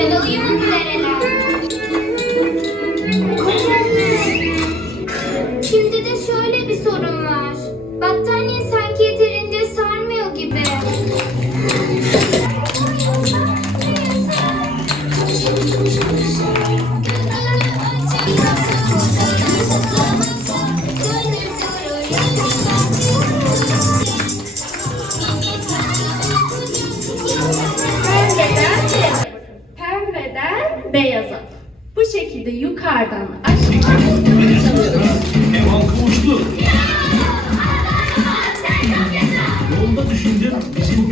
Ya da uyumak üzereler. Şimdi de şöyle bir sorun var. Beyaza. Bu şekilde yukarıdan aşağı halkı uçtu. Yolda düşündüm bizim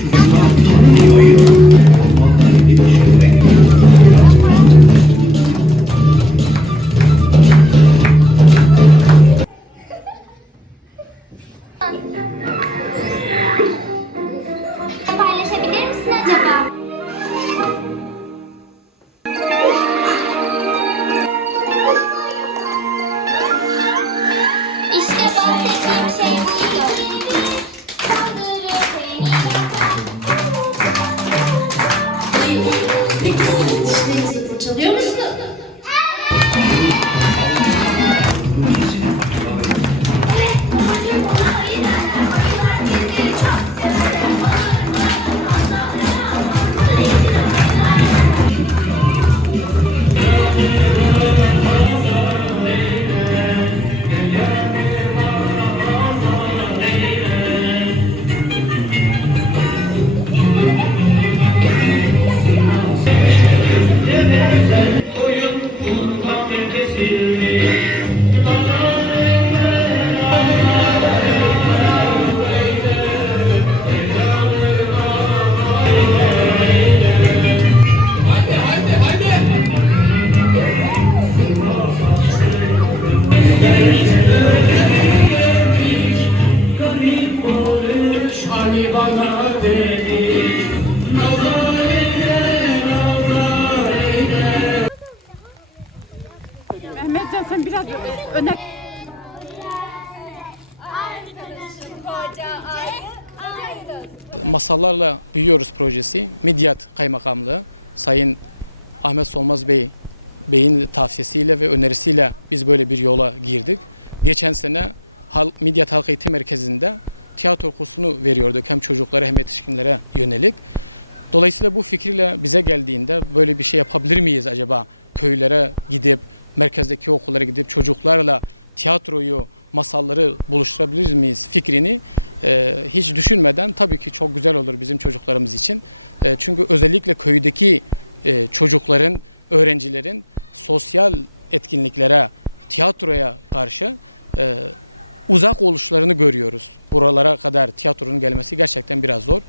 Hani bana. Mehmetcan sen biraz öne Masallarla Büyüyoruz projesi Midyat Kaymakamlığı Sayın Ahmet Solmaz Bey Bey'in tavsiyesiyle ve önerisiyle biz böyle bir yola girdik. Geçen sene Hal- Midyat Halk Eğitim Merkezi'nde tiyatro kursunu veriyorduk hem çocuklara hem yetişkinlere yönelik. Dolayısıyla bu fikirle bize geldiğinde böyle bir şey yapabilir miyiz acaba? Köylere gidip, merkezdeki okullara gidip çocuklarla tiyatroyu, masalları buluşturabilir miyiz fikrini e, hiç düşünmeden tabii ki çok güzel olur bizim çocuklarımız için. E, çünkü özellikle köydeki e, çocukların, öğrencilerin sosyal etkinliklere, tiyatroya karşı e, uzak oluşlarını görüyoruz. Buralara kadar tiyatronun gelmesi gerçekten biraz zor.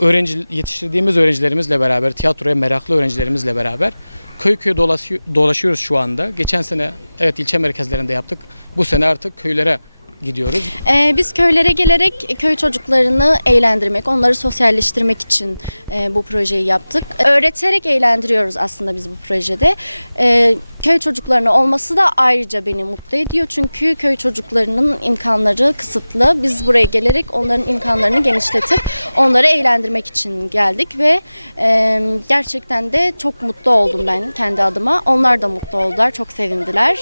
Öğrenci yetiştirdiğimiz öğrencilerimizle beraber, tiyatroya meraklı öğrencilerimizle beraber köy köy dolaşıyor, dolaşıyoruz şu anda. Geçen sene evet ilçe merkezlerinde yaptık. Bu sene artık köylere gidiyoruz. Ee, biz köylere gelerek köy çocuklarını eğlendirmek, onları sosyalleştirmek için e, bu projeyi yaptık. Öğreterek eğlendiriyoruz aslında biz bu projede. Ee, köy çocuklarının olması da ayrıca beni mutlu ediyor. Çünkü köy çocuklarının imkanları kısıtlı. Biz buraya gelerek onların imkanlarını genişletip onları eğlendirmek için geldik ve e, gerçekten de çok mutlu oldum ben kendi adıma. Onlar da mutlu oldular, çok sevindiler.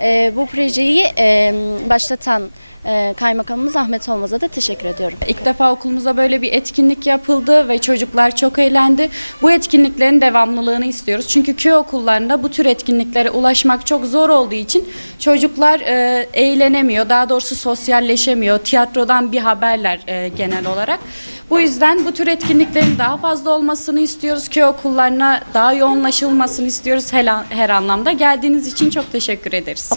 E, bu projeyi e, başlatan e, kaymakamımız Ahmet Olmaz'a da teşekkür ediyorum. İlk defa okulumuzda böyle bir etkinlik yapıldı ve çocuklar çok eğlendi. Bu etkinliklerin devamlılığını istiyoruz. Çünkü köy okullarında bu tür etkinliklere ulaşmak çok zor olduğu için çocuklar e, eğlenemiyor. Daha doğrusu sosyalleşemiyor. Tiyatrodan bir haberler e, genel olarak. Bu yüzden bu tür etkinliklerin daha fazla olmasını istiyoruz. Köy okullarına daha yoğunlaşılmasını istiyoruz her, her anlamda. Geldiğiniz için çok teşekkür ederiz.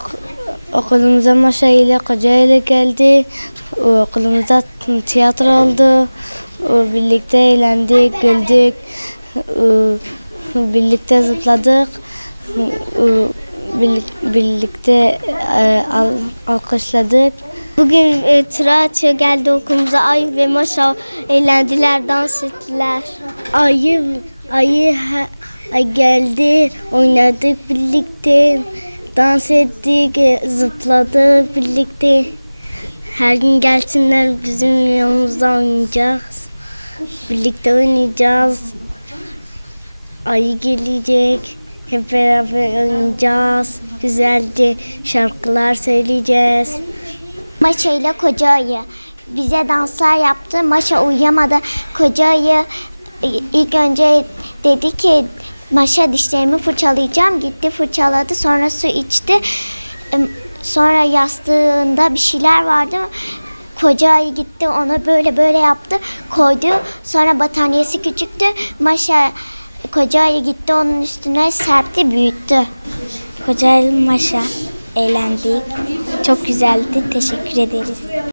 Okulumuza Maşa ile Koca ile geldi. Okulumuzda tiyatro oldu. Birlikte eğlendik, güldük. Birlikte zıpladık. Birlik- Birlikte e, al- alkışladık. Bugün e, tiyatro geldi okulumuza. Ay ve Maşa eğlendiler, dans ettiler. Ayı, ayı ha- ay geldi, oynadık birlikte. Dans ettik, zıpladık birlikte. Her gün gelsinler bizim yanımızda oynayacağız. Birlikte oynayacağız. ayı gelecek. Hep beraber oynayacağız. Güzelce şarkılar söyleyeceğiz. Maşa ile koca ayı bize danslar yaptı. Maşa uyuyamadı. Koca ayı e, ilk önce dedi ki Maşa dişlerimi fırçalayacağım. Gitti fırçaladı. Sonra su içti. Sonra yastığında bir şeyler vardı. Koca ayı gitti ona böyle böyle yaptı. Koydu. Sonra battaniyesi küçüktü. Maşa koca ayı gitti onun üstüne serpti büyüttü. Koca ayı Maşa eğlendik. Çok güzeldi. Teşekkür ederiz.